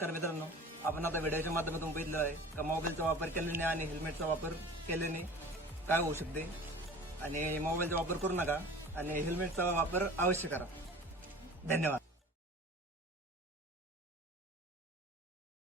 नमस्कार मित्रांनो, आपण आता व्हिडिओच्या माध्यमातून बघितलं आहे का मोबाईलचा वापर केल्याने आणि हेल्मेटचा वापर केल्याने काय होऊ शकते. आणि मोबाईलचा वापर करू नका आणि हेल्मेटचा वापर अवश्य करा. धन्यवाद.